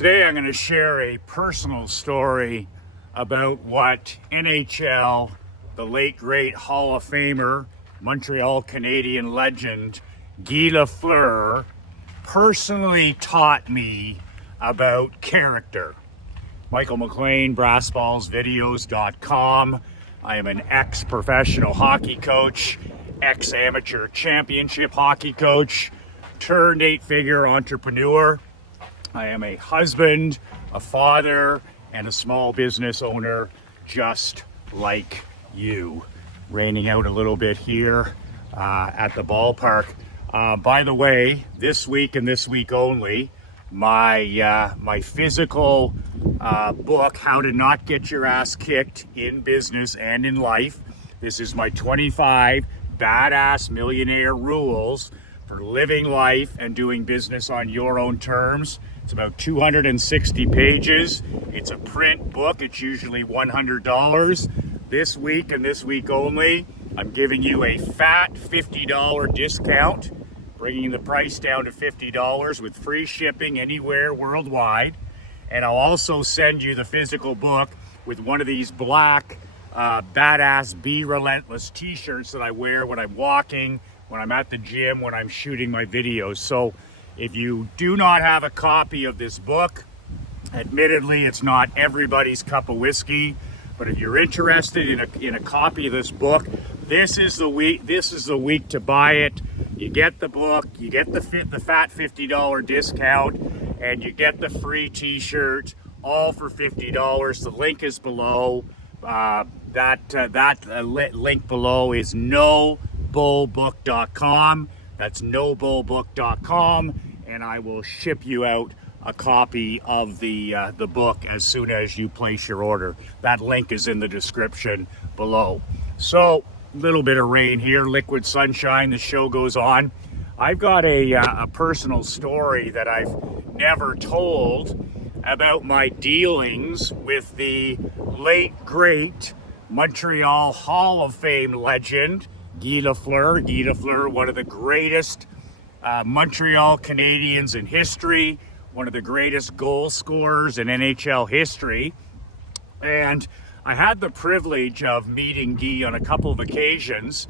Today I'm going to share a personal story about what NHL, the late great Hall of Famer, Montreal Canadian legend, Guy Lafleur, personally taught me about character. Michael McLean, BrassBallsVideos.com. I am an ex-professional hockey coach, ex-amateur championship hockey coach, turned eight-figure entrepreneur. I am a husband, a father, and a small business owner, just like you. Raining out a little bit here at the ballpark. By the way, this week and this week only, my physical book, How to Not Get Your Ass Kicked in Business and in Life. This is my 25 badass millionaire rules for living life and doing business on your own terms. It's about 260 pages. It's a print book. It's usually $100. This week and this week only, I'm giving you a fat $50 discount, bringing the price down to $50 with free shipping anywhere worldwide. And I'll also send you the physical book with one of these black badass Be Relentless t-shirts that I wear when I'm walking, when I'm at the gym, when I'm shooting my videos. So if you do not have a copy of this book, admittedly, it's not everybody's cup of whiskey, but if you're interested in a copy of this book, this is the week to buy it. You get the book, you get the fat $50 discount, and you get the free t-shirt, all for $50. The link is below. Link below is nobullbook.com. That's nobullbook.com, and I will ship you out a copy of the book as soon as you place your order. That link is in the description below. So, a little bit of rain here, liquid sunshine, the show goes on. I've got a personal story that I've never told about my dealings with the late great Montreal Hall of Fame legend, Guy Lafleur. Guy Lafleur, one of the greatest Montreal Canadiens in history, one of the greatest goal scorers in NHL history. And I had the privilege of meeting Guy on a couple of occasions.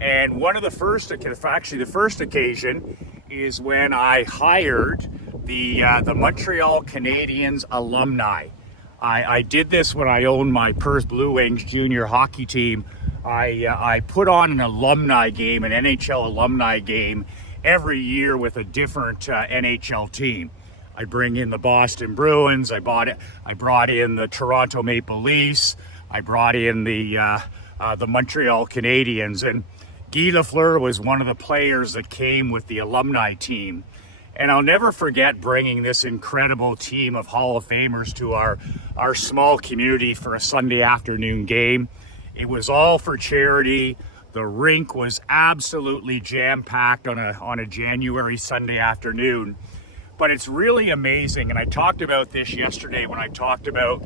And the first occasion is when I hired the Montreal Canadiens alumni. I did this when I owned my Perth Blue Wings junior hockey team. I put on an alumni game, an NHL alumni game, every year with a different NHL team. I bring in the Boston Bruins. I brought in the Toronto Maple Leafs. I brought in the Montreal Canadiens, and Guy Lafleur was one of the players that came with the alumni team. And I'll never forget bringing this incredible team of Hall of Famers to our small community for a Sunday afternoon game. It was all for charity. The rink was absolutely jam-packed on a January Sunday afternoon. But it's really amazing, and I talked about this yesterday when I talked about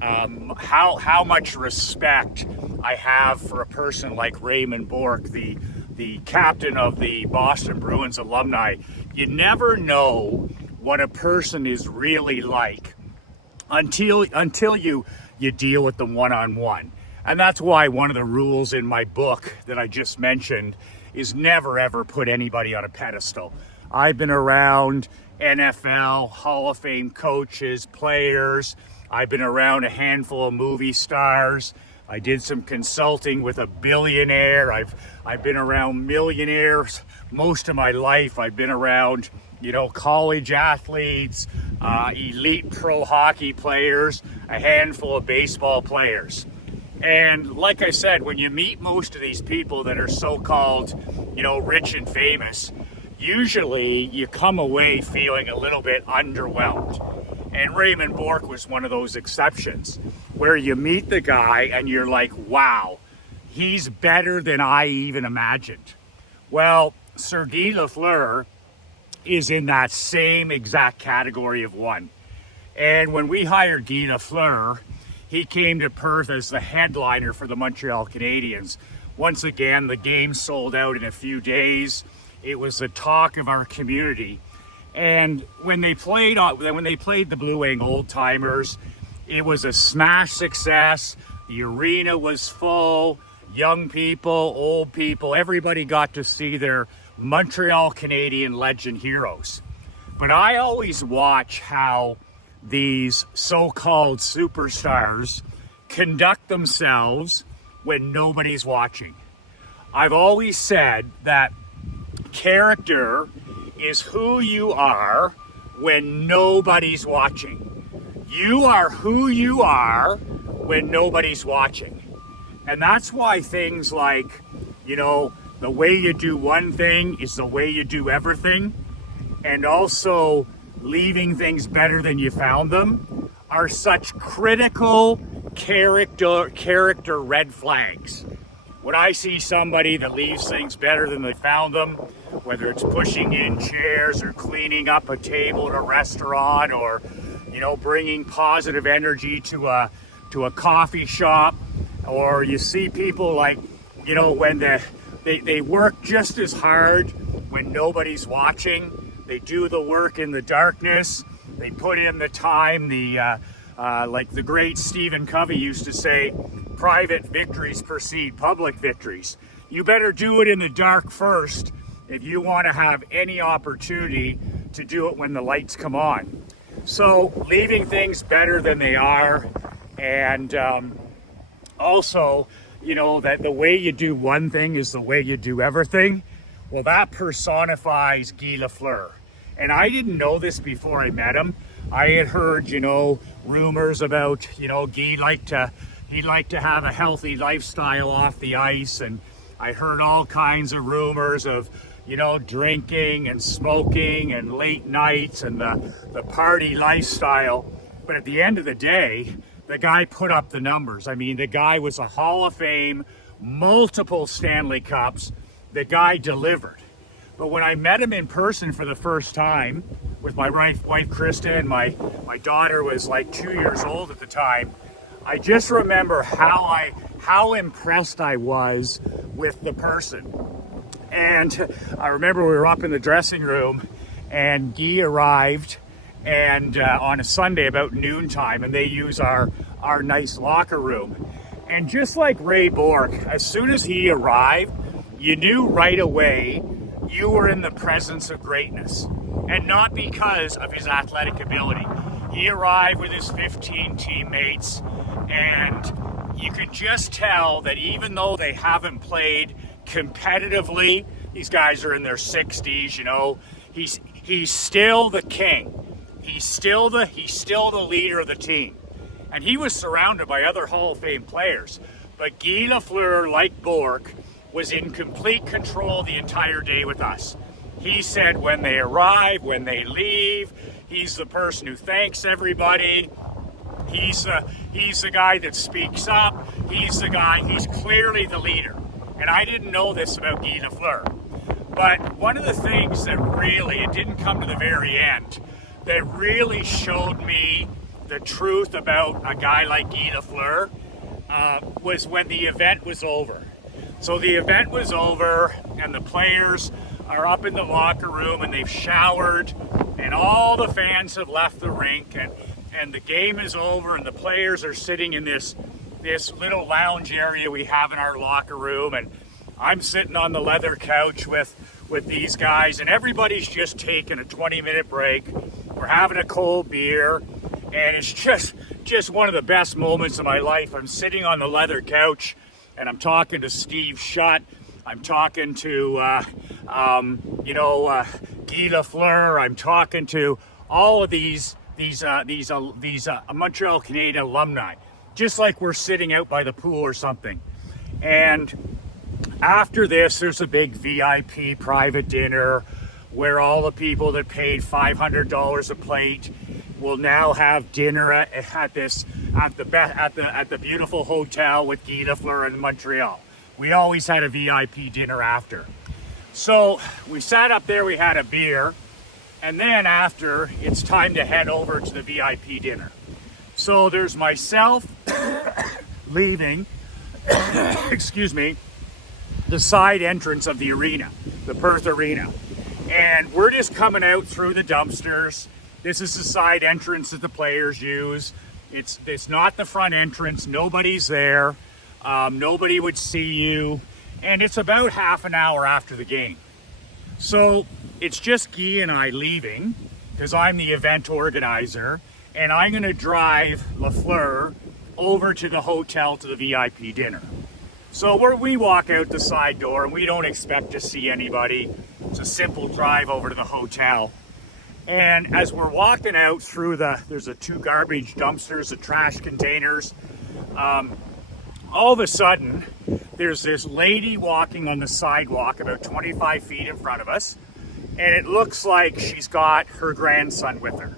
how much respect I have for a person like Raymond Bourque, the captain of the Boston Bruins alumni. You never know what a person is really like until you deal with them one-on-one. And that's why one of the rules in my book that I just mentioned is never ever put anybody on a pedestal. I've been around NFL, Hall of Fame coaches, players. I've been around a handful of movie stars. I did some consulting with a billionaire. I've been around millionaires most of my life. I've been around, college athletes, elite pro hockey players, a handful of baseball players. And like I said, when you meet most of these people that are so-called, rich and famous, usually you come away feeling a little bit underwhelmed. And Raymond Bourque was one of those exceptions, where you meet the guy and you're like, wow, he's better than I even imagined. Well, Sir Guy Lafleur is in that same exact category of one. And when we hired Guy Lafleur, he came to Perth as the headliner for the Montreal Canadiens. Once again, the game sold out in a few days. It was the talk of our community. And when they played the Blue Wing Old Timers, it was a smash success. The arena was full. Young people, old people, everybody got to see their Montreal Canadian legend heroes. But I always watch how these so-called superstars conduct themselves when nobody's watching. I've always said that character is who you are when nobody's watching. You are who you are when nobody's watching. And that's why things like, the way you do one thing is the way you do everything, and also leaving things better than you found them, are such critical character red flags. When I see somebody that leaves things better than they found them, whether it's pushing in chairs or cleaning up a table at a restaurant, or bringing positive energy to a coffee shop, or you see people like when they work just as hard when nobody's watching. They do the work in the darkness. They put in the time. Like the great Stephen Covey used to say, private victories precede public victories. You better do it in the dark first if you want to have any opportunity to do it when the lights come on. So leaving things better than they are, and also, that the way you do one thing is the way you do everything. Well, that personifies Guy Lafleur. And I didn't know this before I met him. I had heard, rumors about, Guy he'd like to have a healthy lifestyle off the ice. And I heard all kinds of rumors of, drinking and smoking and late nights and the party lifestyle. But at the end of the day, the guy put up the numbers. I mean, the guy was a Hall of Fame, multiple Stanley Cups. The guy delivered. But when I met him in person for the first time with my wife Krista, and my daughter was like 2 years old at the time, I just remember how impressed I was with the person. And I remember we were up in the dressing room, and Guy arrived, and on a Sunday about noontime, and they use our nice locker room. And just like Ray Bourque, as soon as he arrived, you knew right away you were in the presence of greatness, and not because of his athletic ability. He arrived with his 15 teammates, and you could just tell that even though they haven't played competitively, these guys are in their 60s, he's still the king. He's still the leader of the team. And he was surrounded by other Hall of Fame players. But Guy Lafleur, like Bourque, was in complete control the entire day with us. He said when they arrive, when they leave. He's the person who thanks everybody. He's the guy that speaks up. He's clearly the leader. And I didn't know this about Guy Lafleur. But one of the things that really, it didn't come to the very end, that really showed me the truth about a guy like Guy Lafleur was when the event was over. So the event was over, and the players are up in the locker room, and they've showered, and all the fans have left the rink, and the game is over, and the players are sitting in this little lounge area we have in our locker room, and I'm sitting on the leather couch with these guys, and everybody's just taking a 20-minute break. We're having a cold beer, and it's just one of the best moments of my life. I'm sitting on the leather couch, and I'm talking to Steve Shutt. I'm talking to Guy Lafleur. I'm talking to all of these Montreal Canadian alumni, just like we're sitting out by the pool or something. And after this, there's a big VIP private dinner where all the people that paid $500 a plate will now have dinner at the beautiful hotel with Guy Lafleur in Montreal. We always had a VIP dinner after. So we sat up there, we had a beer, and then after, it's time to head over to the VIP dinner. So there's myself leaving, excuse me, the side entrance of the arena, the Perth Arena. And we're just coming out through the dumpsters. This is the side entrance that the players use. It's not the front entrance. Nobody's there. Nobody would see you. And it's about half an hour after the game. So it's just Guy and I leaving, because I'm the event organizer, and I'm going to drive Lafleur over to the hotel to the VIP dinner. So we walk out the side door, and we don't expect to see anybody. It's a simple drive over to the hotel. And as we're walking out through there's two garbage dumpsters, the trash containers. All of a sudden, there's this lady walking on the sidewalk about 25 feet in front of us. And it looks like she's got her grandson with her.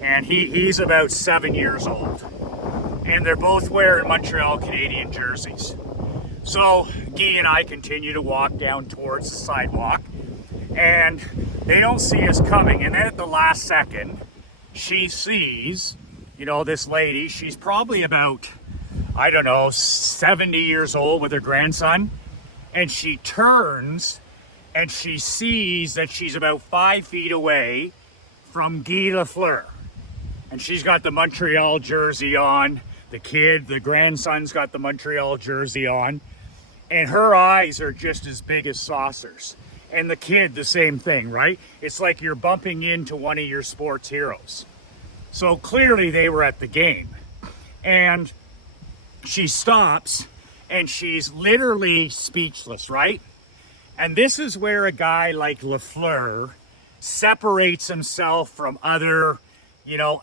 And he's about 7 years old. And they're both wearing Montreal Canadian jerseys. So Guy and I continue to walk down towards the sidewalk. And they don't see us coming. And then at the last second, she sees, this lady. She's probably about, 70 years old with her grandson. And she turns and she sees that she's about 5 feet away from Guy Lafleur. And she's got the Montreal jersey on. The grandson's got the Montreal jersey on. And her eyes are just as big as saucers. And the kid, the same thing, right? It's like you're bumping into one of your sports heroes. So clearly they were at the game. And she stops and she's literally speechless, right? And this is where a guy like Lafleur separates himself from other,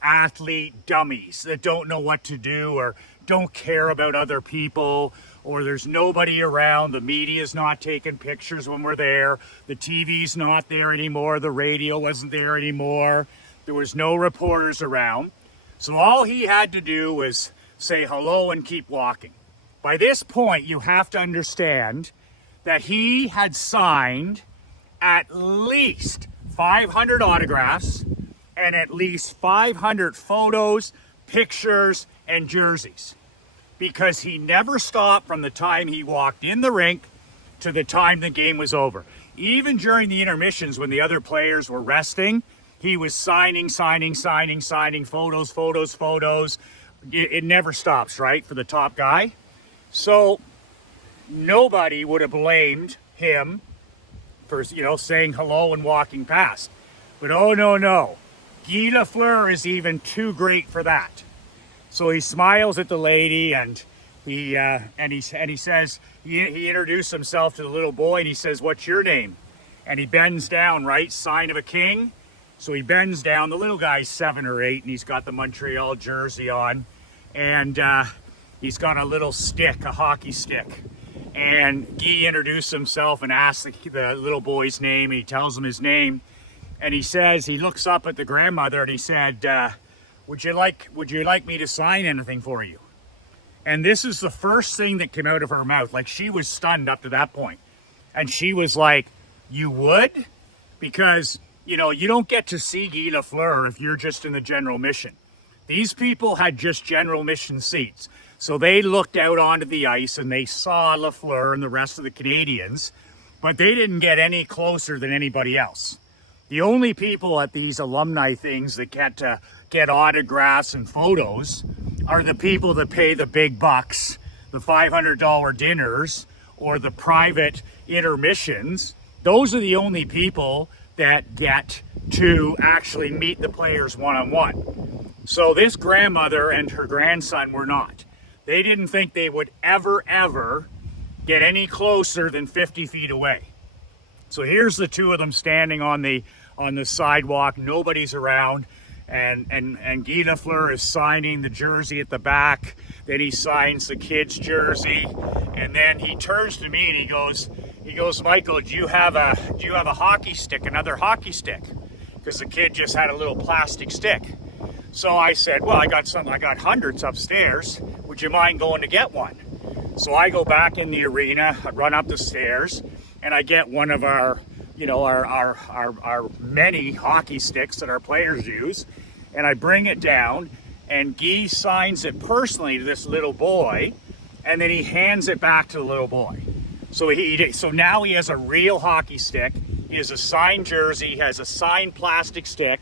athlete dummies that don't know what to do or don't care about other people, or there's nobody around. The media's not taking pictures when we're there. The TV's not there anymore. The radio wasn't there anymore. There was no reporters around. So all he had to do was say hello and keep walking. By this point, you have to understand that he had signed at least 500 autographs and at least 500 photos, pictures, and jerseys. Because he never stopped from the time he walked in the rink to the time the game was over. Even during the intermissions when the other players were resting, he was signing, photos. It never stops, right, for the top guy? So nobody would have blamed him for, saying hello and walking past. But oh, no. Guy Lafleur is even too great for that. So he smiles at the lady, and he says, he introduced himself to the little boy, and he says, "What's your name?" And he bends down, right? Sign of a king. So he bends down. The little guy's 7 or 8, and he's got the Montreal jersey on, and he's got a little stick, a hockey stick. And Guy introduced himself and asked the little boy's name, and he tells him his name. And he says, he looks up at the grandmother, and he said, would you like me to sign anything for you? And this is the first thing that came out of her mouth. Like, she was stunned up to that point. And she was like, you would? Because, you don't get to see Guy Lafleur if you're just in the general mission. These people had just general mission seats. So they looked out onto the ice and they saw Lafleur and the rest of the Canadians, but they didn't get any closer than anybody else. The only people at these alumni things that get to get autographs and photos are the people that pay the big bucks, the $500 dinners, or the private intermissions. Those are the only people that get to actually meet the players one-on-one. So this grandmother and her grandson were not. They didn't think they would ever get any closer than 50 feet away. So here's the two of them standing on the sidewalk. Nobody's around. And Guy Lafleur is signing the jersey at the back. Then he signs the kid's jersey. And then he turns to me and he goes, Michael, do you have a hockey stick, another hockey stick? Because the kid just had a little plastic stick. So I said, well, I got hundreds upstairs. Would you mind going to get one? So I go back in the arena, I run up the stairs, and I get one of our many hockey sticks that our players use, and I bring it down, and Guy signs it personally to this little boy, and then he hands it back to the little boy. So now he has a real hockey stick. He has a signed jersey, has a signed plastic stick,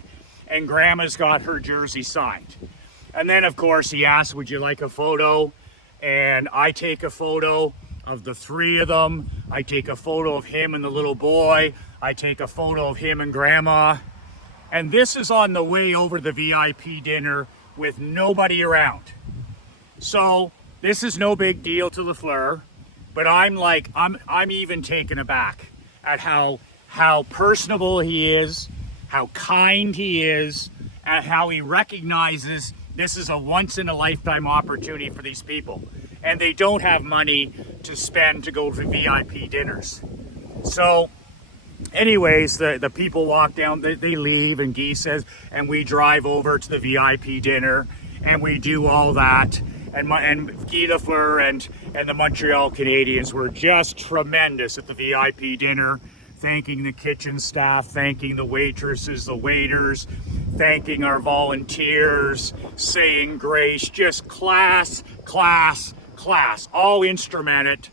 and Grandma's got her jersey signed. And then, of course, he asks, would you like a photo? And I take a photo of the three of them. I take a photo of him and the little boy. I take a photo of him and Grandma. And this is on the way over to the VIP dinner with nobody around. So this is no big deal to Lafleur, but I'm even taken aback at how personable he is, how kind he is, and how he recognizes this is a once-in-a-lifetime opportunity for these people. And they don't have money to spend to go to VIP dinners. So anyways, the people walk down, they leave, and Guy says, and we drive over to the VIP dinner, and we do all that. And Guy Lafleur and the Montreal Canadiens were just tremendous at the VIP dinner, thanking the kitchen staff, thanking the waitresses, the waiters, thanking our volunteers, saying grace, just class, class, class, all instrumented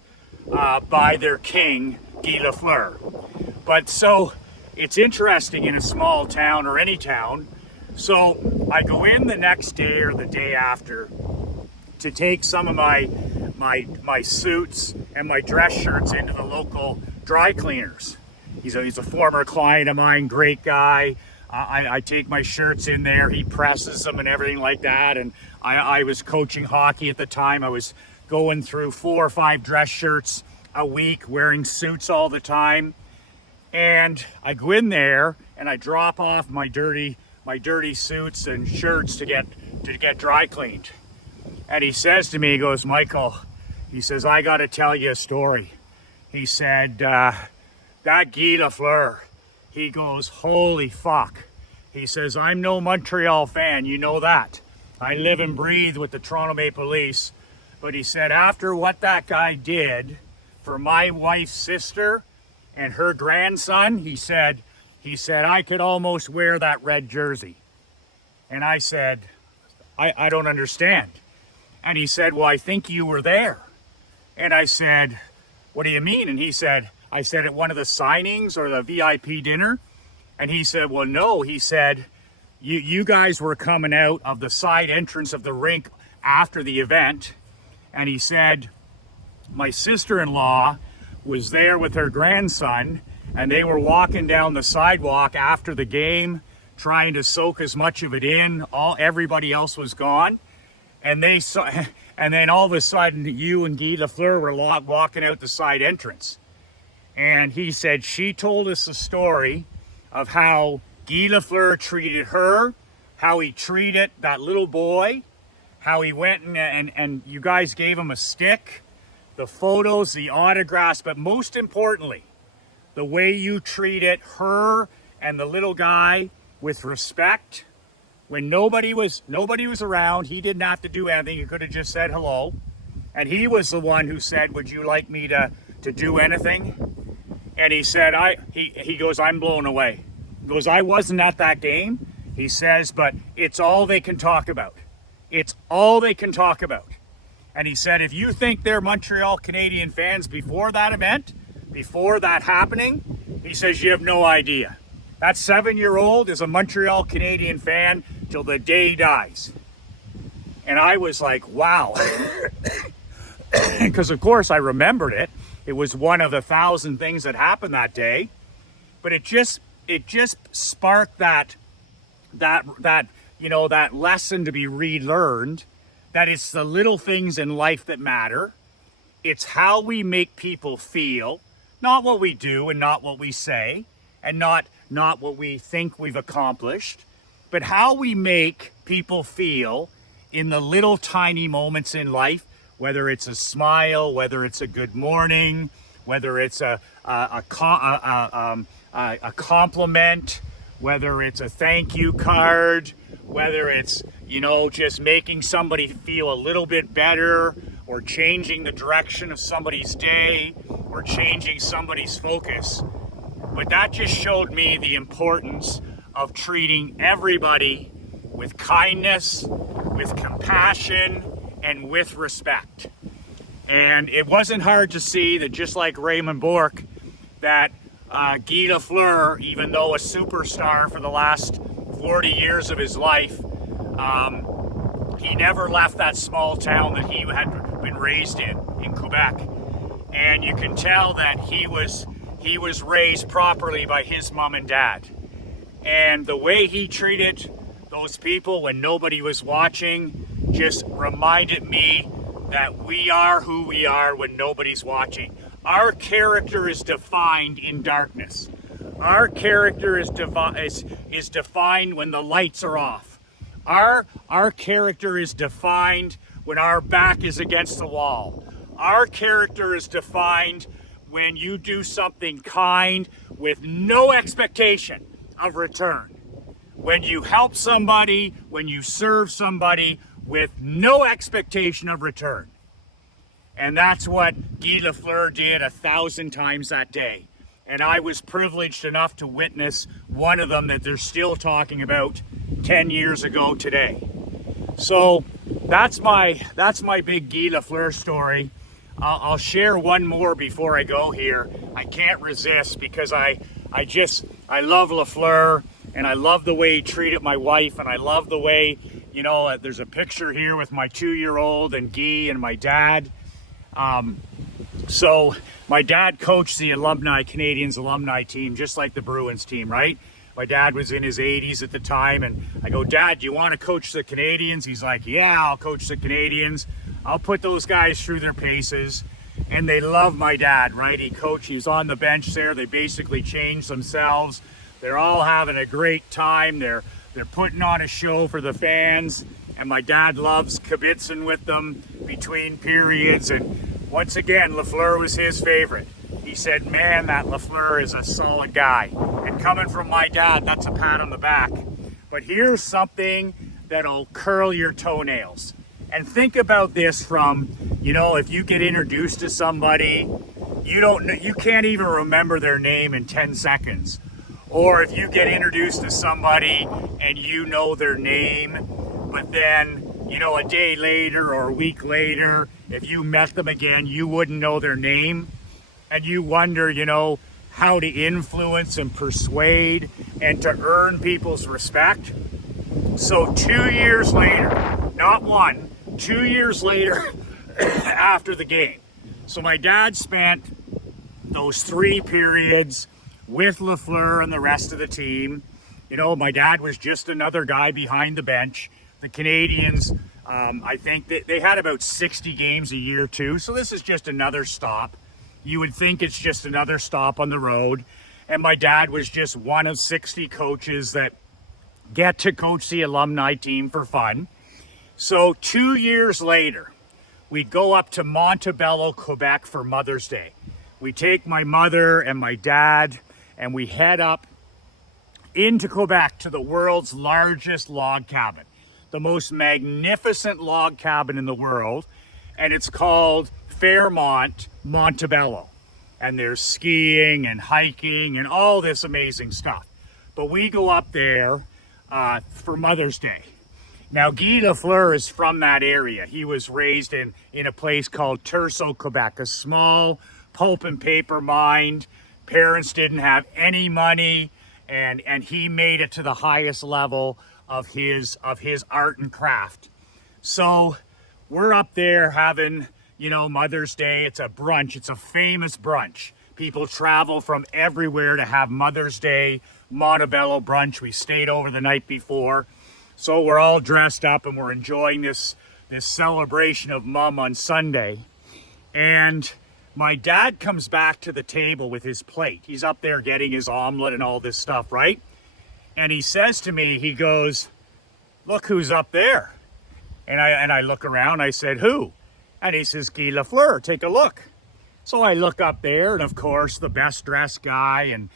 by their king, Guy Lafleur. But so it's interesting in a small town or any town. So I go in the next day or the day after to take some of my suits and my dress shirts into the local dry cleaners. He's a former client of mine, great guy. I take my shirts in there, he presses them and everything like that. And I was coaching hockey at the time. I was going through 4 or 5 dress shirts a week, wearing suits all the time. And I go in there and I drop off my dirty suits and shirts to get dry cleaned. And he says to me, he goes, Michael, he says, I got to tell you a story. He said, that Guy Lafleur, he goes, holy fuck. He says, I'm no Montreal fan, you know that. I live and breathe with the Toronto Maple Leafs. But he said, after what that guy did for my wife's sister and her grandson, he said, I could almost wear that red jersey. And I said, I don't understand. And he said, well, I think you were there. And I said, what do you mean? And he said, I said, at one of the signings or the VIP dinner. And he said, well, no. He said, you guys were coming out of the side entrance of the rink after the event. And he said, my sister-in-law was there with her grandson, and they were walking down the sidewalk after the game, trying to soak as much of it in. Everybody else was gone. And they saw, and then all of a sudden, you and Guy Lafleur were walking out the side entrance. And he said, she told us a story of how Guy Lafleur treated her, how he treated that little boy, how he went and you guys gave him a stick, the photos, the autographs, but most importantly, the way you treated her and the little guy with respect. When nobody was around, he didn't have to do anything. He could have just said hello. And he was the one who said, would you like me to do anything? And he said, he goes, I'm blown away. He goes, I wasn't at that game. He says, but it's all they can talk about. It's all they can talk about. And he said, if you think they're Montreal Canadian fans before that event, before that happening, he says, you have no idea. That 7-year-old is a Montreal Canadian fan till the day he dies. And I was like, wow. Because of course I remembered it. It was one of the 1,000 things that happened that day. But it just sparked that lesson to be relearned, that it's the little things in life that matter. It's how we make people feel, not what we do and not what we say, and not what we think we've accomplished, but how we make people feel in the little tiny moments in life, whether it's a smile, whether it's a good morning, whether it's a compliment, whether it's a thank you card, whether it's, just making somebody feel a little bit better, or changing the direction of somebody's day, or changing somebody's focus. But that just showed me the importance of treating everybody with kindness, with compassion, and with respect. And it wasn't hard to see that, just like Raymond Bourque, that Guy Lafleur, even though a superstar for the last 40 years of his life, he never left that small town that he had been raised in Quebec. And you can tell that he was raised properly by his mom and dad. And the way he treated those people when nobody was watching just reminded me that we are who we are when nobody's watching. Our character is defined in darkness. Our character is defined when the lights are off. Our character is defined when our back is against the wall. Our character is defined when you do something kind with no expectation of return. When you help somebody, when you serve somebody with no expectation of return. And that's what Guy Lafleur did 1,000 times that day. And I was privileged enough to witness one of them that they're still talking about 10 years ago today. So that's my big Guy Lafleur story. I'll share one more before I go here. I can't resist because I love Lafleur, and I love the way he treated my wife, and I love the way, there's a picture here with my 2-year-old and Guy and my dad. So my dad coached the Canadians alumni team, just like the Bruins team, right? My dad was in his 80s at the time, and I go, Dad, do you want to coach the Canadians? He's like, yeah, I'll coach the Canadians. I'll put those guys through their paces. And they love my dad, right? He was on the bench there. They basically changed themselves. They're all having a great time. They're putting on a show for the fans. And my dad loves kibitzing with them between periods. And once again, Lafleur was his favorite. He said, man, that Lafleur is a solid guy. And coming from my dad, that's a pat on the back. But here's something that'll curl your toenails. And think about this from, if you get introduced to somebody, you can't even remember their name in 10 seconds. Or if you get introduced to somebody and you know their name, but then, a day later or a week later, if you met them again, you wouldn't know their name. And you wonder, how to influence and persuade and to earn people's respect. So 2 years later, not one, 2 years later after the game. So my dad spent those 3 periods with Lafleur and the rest of the team. My dad was just another guy behind the bench. The Canadians, I think they had about 60 games a year too. So this is just another stop. You would think it's just another stop on the road. And my dad was just one of 60 coaches that get to coach the alumni team for fun. So 2 years later, we go up to Montebello, Quebec for Mother's Day. We take my mother and my dad and we head up into Quebec to the world's largest log cabin, the most magnificent log cabin in the world, and it's called Fairmont Montebello. And there's skiing and hiking and all this amazing stuff. But we go up there for Mother's Day. Now, Guy Lafleur is from that area. He was raised in a place called Turso, Quebec, a small pulp and paper mine. Parents didn't have any money, and he made it to the highest level of his art and craft. So we're up there having, Mother's Day. It's a brunch. It's a famous brunch. People travel from everywhere to have Mother's Day Montebello brunch. We stayed over the night before. So we're all dressed up and we're enjoying this celebration of Mom on Sunday. And my dad comes back to the table with his plate. He's up there getting his omelet and all this stuff, right? And he says to me, he goes, look who's up there. And I look around, I said, who? And he says, Guy Lafleur, take a look. So I look up there, and of course, the best dressed guy and,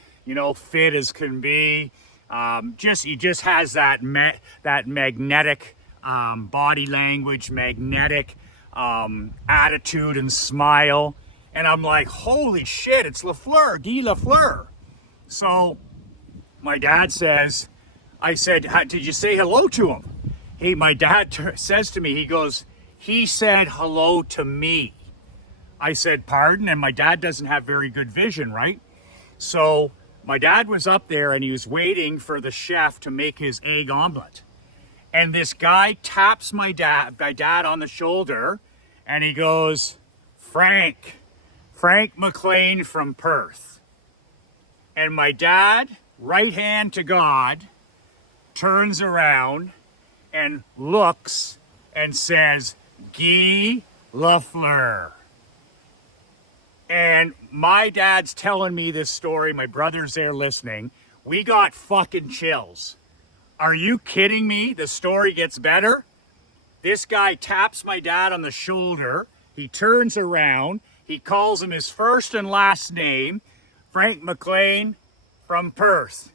fit as can be. He just has that magnetic body language, magnetic attitude and smile. And I'm like, holy shit, it's Lafleur, Guy Lafleur. So my dad says, I said, did you say hello to him? My dad says to me, he goes, he said hello to me. I said, pardon? And my dad doesn't have very good vision, right? So my dad was up there and he was waiting for the chef to make his egg omelet. And this guy taps my dad on the shoulder and he goes, Frank McLean from Perth. And my dad, right hand to God, turns around and looks and says, Guy Lafleur. And my dad's telling me this story. My brother's there listening. We got fucking chills. Are you kidding me? The story gets better. This guy taps my dad on the shoulder. He turns around. He calls him his first and last name, Frank McLean from Perth.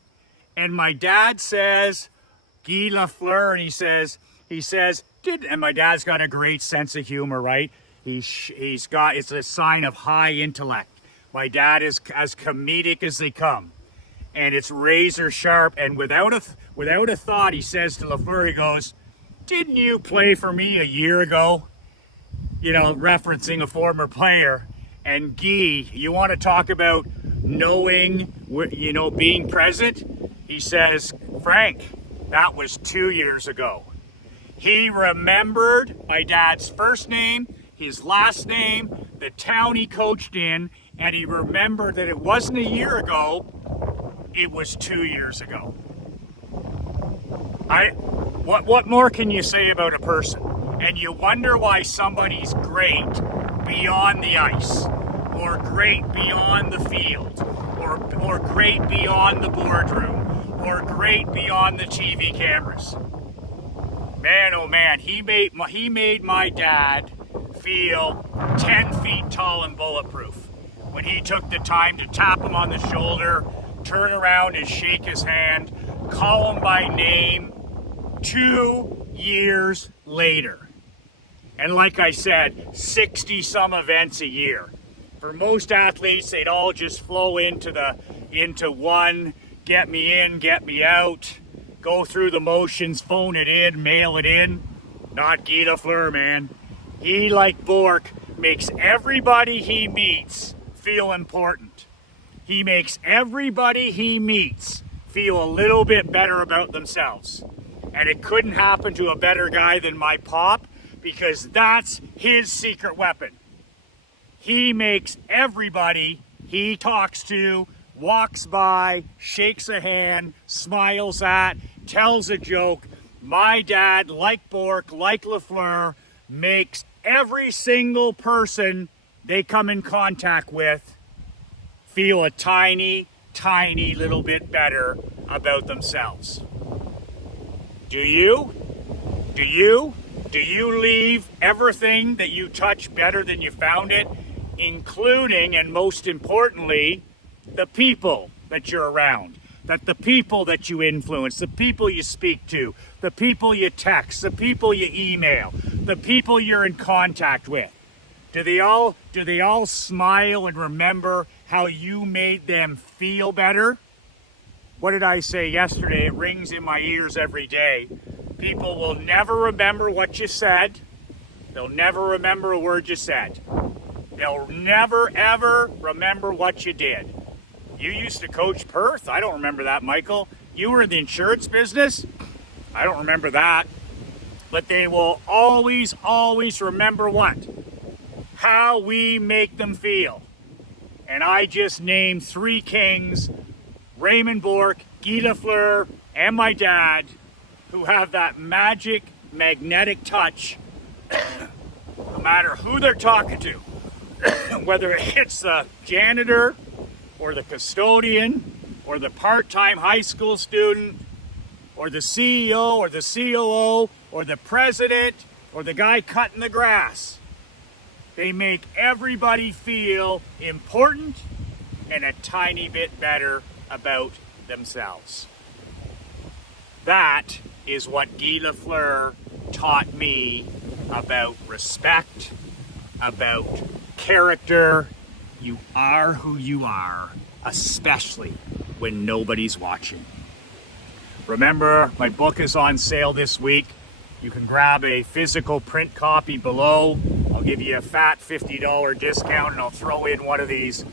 And my dad says, Guy Lafleur, and he says, and my dad's got a great sense of humor, right? It's a sign of high intellect. My dad is as comedic as they come. And it's razor sharp, and without a thought, he says to Lafleur, he goes, didn't you play for me a year ago? You know, referencing a former player. And Guy, you want to talk about knowing, you know, being present? He says, Frank, that was 2 years ago. He remembered my dad's first name, his last name, the town he coached in, and he remembered that it wasn't a year ago, it was 2 years ago. What more can you say about a person? And you wonder why somebody's great beyond the ice, or great beyond the field, or great beyond the boardroom, or great beyond the TV cameras. Man, oh man, he made my dad feel 10 feet tall and bulletproof when he took the time to tap him on the shoulder, turn around and shake his hand, call him by name 2 years later. And like I said, 60 some events a year. For most athletes, they'd all just flow into one, get me in, get me out, go through the motions, phone it in, mail it in. Not Guy Lafleur, man. He, like Bork, makes everybody he meets feel important. He makes everybody he meets feel a little bit better about themselves. And it couldn't happen to a better guy than my pop, because that's his secret weapon. He makes everybody he talks to, walks by, shakes a hand, smiles at, tells a joke. My dad, like Bork, like Lafleur, makes every single person they come in contact with feel a tiny, tiny little bit better about themselves. Do you? Do you? Do you leave everything that you touch better than you found it, including, and most importantly, the people that you're around? That the people that you influence, the people you speak to, the people you text, the people you email, the people you're in contact with, do they all smile and remember how you made them feel better? What did I say yesterday? It rings in my ears every day. People will never remember what you said. They'll never remember a word you said. They'll never, ever remember what you did. You used to coach Perth? I don't remember that, Michael. You were in the insurance business? I don't remember that. But they will always, always remember what? How we make them feel. And I just named 3 kings, Raymond Bork, Guy Lafleur, and my dad, who have that magic, magnetic touch, no matter who they're talking to, whether it's the janitor, or the custodian, or the part-time high school student, or the CEO, or the COO, or the president, or the guy cutting the grass. They make everybody feel important and a tiny bit better about themselves. That is what Guy Lafleur taught me about respect, about character. You are who you are, especially when nobody's watching. Remember, my book is on sale this week. You can grab a physical print copy below. I'll give you a fat $50 discount, and I'll throw in one of these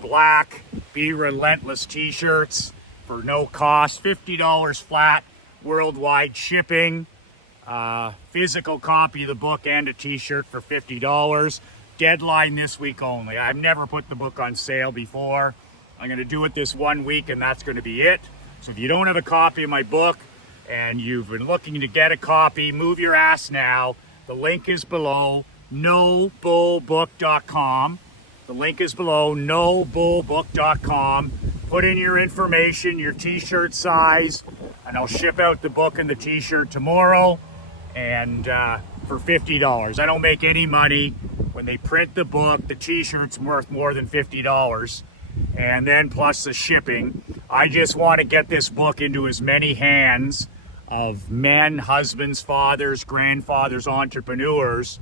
black Be Relentless t-shirts for no cost, $50 flat, worldwide shipping. Physical copy of the book and a t-shirt for $50. Deadline this week only. I've never put the book on sale before. I'm going to do it this 1 week and that's going to be it. So if you don't have a copy of my book and you've been looking to get a copy, move your ass now. The link is below, nobullbook.com. The link is below, nobullbook.com. Put in your information, your t-shirt size, and I'll ship out the book and the t-shirt tomorrow. And for $50. I don't make any money. When they print the book, the t-shirt's worth more than $50. And then plus the shipping. I just want to get this book into as many hands of men, husbands, fathers, grandfathers, entrepreneurs,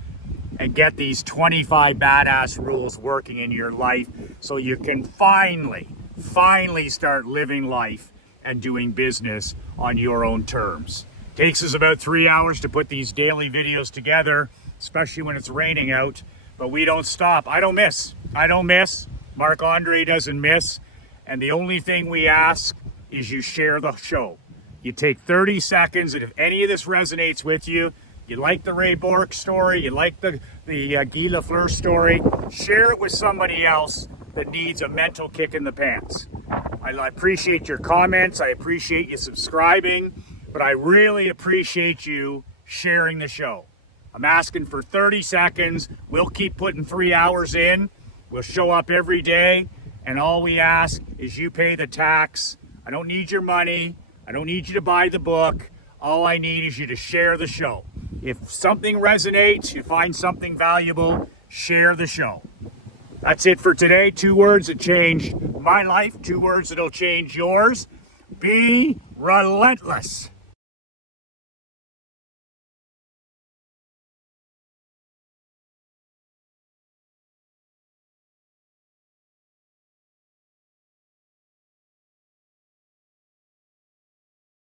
and get these 25 badass rules working in your life so you can finally start living life and doing business on your own terms. Takes us about 3 hours to put these daily videos together, especially when it's raining out, but we don't stop. I don't miss. Marc Andre doesn't miss. And the only thing we ask is you share the show. You take 30 seconds, and if any of this resonates with you, you like the Ray Bork story, you like the Guy Lafleur story, share it with somebody else that needs a mental kick in the pants. I appreciate your comments. I appreciate you subscribing. But I really appreciate you sharing the show. I'm asking for 30 seconds. We'll keep putting 3 hours in. We'll show up every day. And all we ask is you pay the tax. I don't need your money. I don't need you to buy the book. All I need is you to share the show. If something resonates, you find something valuable, share the show. That's it for today. 2 words that changed my life. 2 words that'll change yours. Be relentless.